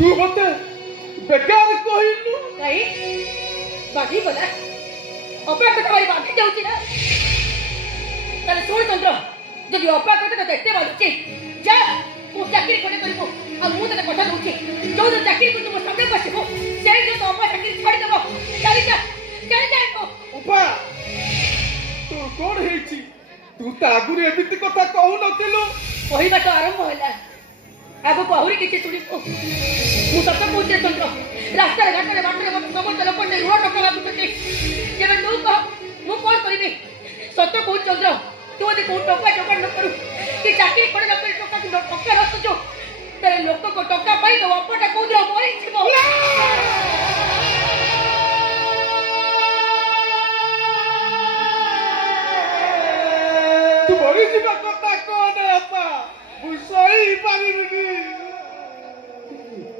तू मते बेकार कहलु कहीं बाकी बोला अपना कथा भाई बाकी जाउची ना ताले सुन चंद्र जदि अपा कथा तो एते बालुची जा मु चाकरी कोने करबो आ मु तते कथा दउची जो जो चाकरी को तुम सामने बसबो से जो तो अपा चाकरी छोड़ देबो चली जा को उपा तू कोन हेची तू ता आगुरी एमिति कथा कहू नथिलु पहिला तो आरंभ होला आगो बहुरी किछि सुनिबो मु सत कहूचे चंद्र रास्ता घाटरे बाटरे समस्त लोक ने रुआ टका लागुछथि जेबे तू कह मु कोन करिबे सत कहू चंद्र तू यदि को टका जोगाड़ न करू कि चाकरी कोन न करी टका तू टका रखजो तेरे लोक को टका पाई तो अपटा कोदरा मरि छिबो तू मरि जिबा कथा कोन अपा बुझाई पारिबिनी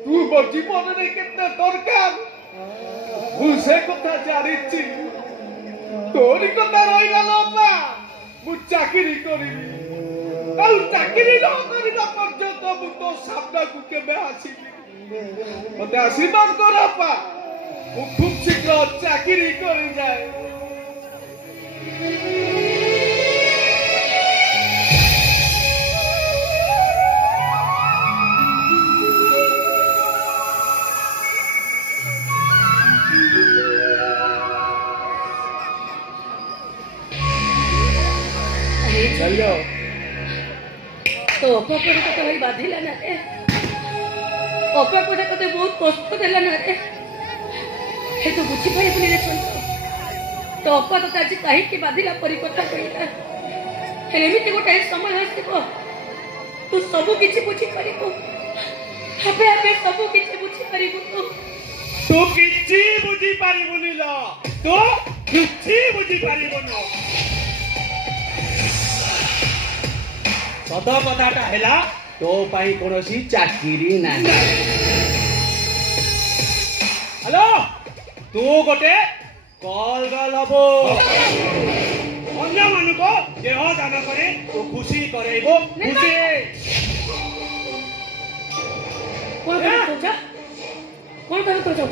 तू मोर जीवन रे केते दरकार बुझे कथा जानिछि तोरी कथा रहि गलो अपा मु चाकरी करिबी आउ चाकरी न करिबा पर्यंत मु तो सामना को केबे आसीबी मते आशीर्वाद कर अपा मु खूब शीघ्र चाकरी करि जाय चलो तो अपा को तो भाई बाधिला ना रे अपा को तो बहुत कष्ट देला ना रे हे तो बुझी पाए बने रे तो अपा तो आज काहे के बाधिला परी कथा कहिला हे एमिति गोटे समय आसीबो तू सब किछि बुझी करिबो आपे आपे सब किछि बुझी करिबो तू किछि बुझी पारिबुनी ल तो किछि बुझी पारिबनो सदा कथाटा हैला तो पाई कोनोसी चाकरी नाही हेलो तू गोटे कॉल गल हबो अन्य मानको देह दान करे तो खुशी करेबो खुशी कौन कर तो जाऊ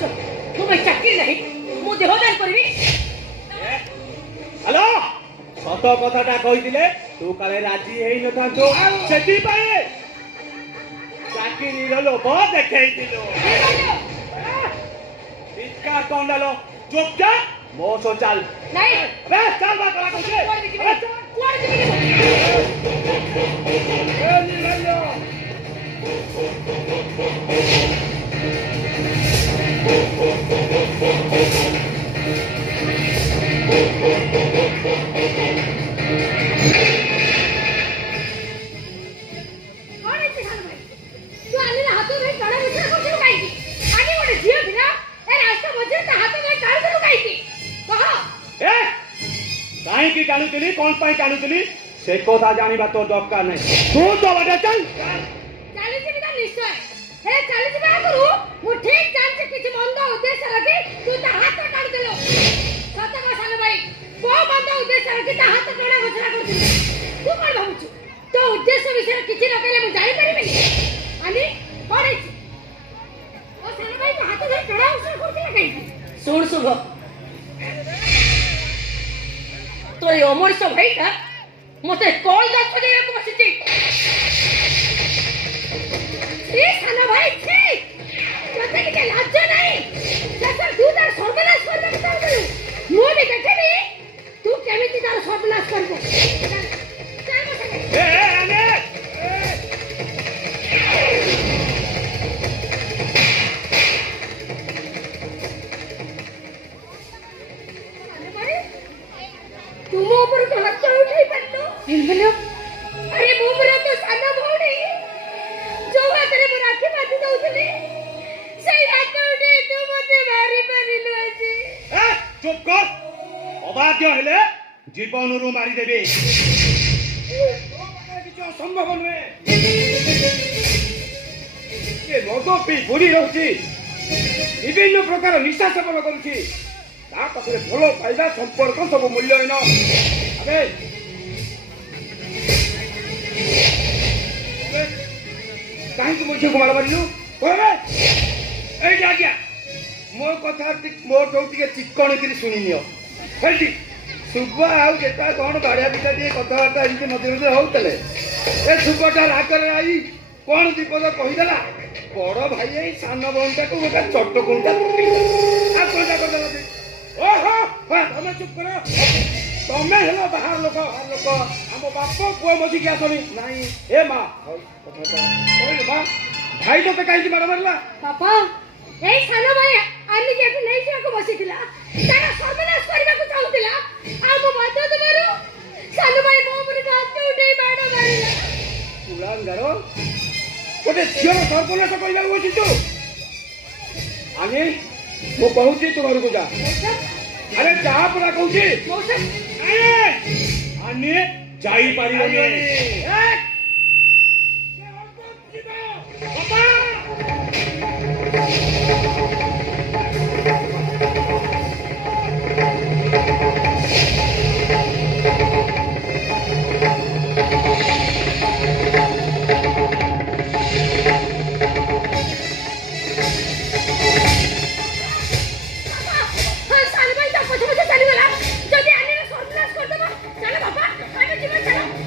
मु भाई चाकरी नहीं मु देह दान करबी हेलो सत कथाटा कहिदिले तू काले राजी हेई न थांतो सेति पाए चाकरी रो लोभ देखै दिलो इतका कोंडालो चुप जा मोसो चल नहीं अबे चल बा करा कोसे कोन दिबी ए निरलो की टाणुतली कौन पाई टाणुतली से कोथा जानिबा तो दरकार नै तू तो बडा चल चाली जी का निश्चय हे चाली जी बा करू मु ठीक जान से किछ मंद उद्देश्य रखी तू ता हाथ टाण देलो सत को सान भाई को मंद उद्देश्य रखी ता हाथ टणा घोषणा करथि तू कोन भाबुछु तो उद्देश्य विषय किछ न कहले मु जाई परिबे आनी पड़े ओ सान भाई को हाथ धर टणा घोषणा करथि कहीं सुन शुभ तो ये अमरीश भाई का मते कॉल दस दे को बसिची ए साना भाई छी मते के लाज नहीं जैसे तू तार सर्वनाश कर दे कर दे मु भी देखबी तू केमिति तार सर्वनाश कर दे ए आने तुम ऊपर तो लगता उठाई पड़तो निर्मलो अरे मुमरा तो साना भौणी जो हातरे मु राखी बांधी दउथली सही हाथ उठे तू मते भारी परिलो अछि ए चुप कर अबाध्य हेले जीवन रु मारी देबे किछ संभव नहे के लोगो पी बुरी रहउची विभिन्न प्रकार निशा सेवन करूची ता पाखरे भलो फायदा संपर्क सब मूल्यहीन अबे काहे तू मुझे घुमाला मारिलु ଆଜ୍ଞା ଆଜ୍ଞା ମୋ କଥା ମୋ ଟିକେ ଚିକଣ କରି ଶୁଣି ନିଅ ହେଠି ଶୁଭ ଆଉ ଯେତେବେଳେ କ'ଣ ବାଡ଼ିଆ ପିଠା ଟିକେ କଥାବାର୍ତ୍ତା ଏମିତି ମଝିରେ ମଝିରେ ହଉଥିଲେ ଏ ଶୁଭଟା ରାଗରେ ଆଇ କ'ଣ ବିପଦ କହିଦେଲା ବଡ଼ ଭାଇ ଏଇ ସାନ ଭଉଣୀଟାକୁ ଗୋଟେ ଚଟକୁଣିଟା ଆଉ କ'ଣଟା କରିଦେଲା ଓହୋ ତମେ ଚୁପ କର ତମେ ହେଲ ବାହାର ଲୋକ ଆମ ବାପ ପୁଅ ମଝିକି ଆସନି ନାଇଁ ଏ ମା କହିଲୁ ମା ଭାଇ ତତେ କାହିଁକି ମାଡ଼ ମାରିଲା ବାପା ଏଇ ସାନ ଭାଇ ଆନିକି ଏଠୁ ନେଇଯିବାକୁ ବସିଥିଲା ତାର ସର୍ବନାଶ କରିବାକୁ ଚାହୁଁଥିଲା ଆଉ ମୁଁ ବାଧ୍ୟ ଦେବାରୁ ସାନ ଭାଇ ମୋ ଉପରେ ହାତ ଉଠେଇ ମାଡ଼ ମାରିଲା କୁଳାଙ୍ଗାର ଗୋଟେ ଝିଅର ସର୍ବନାଶ କରିବାକୁ ବସିଛୁ ଆନି ମୁଁ କହୁଛି ତୁ ଘରକୁ ଯା ଆରେ ଯା ପୁରା କହୁଛି ଆନେ ଯାଇପାରିବନି ବାପା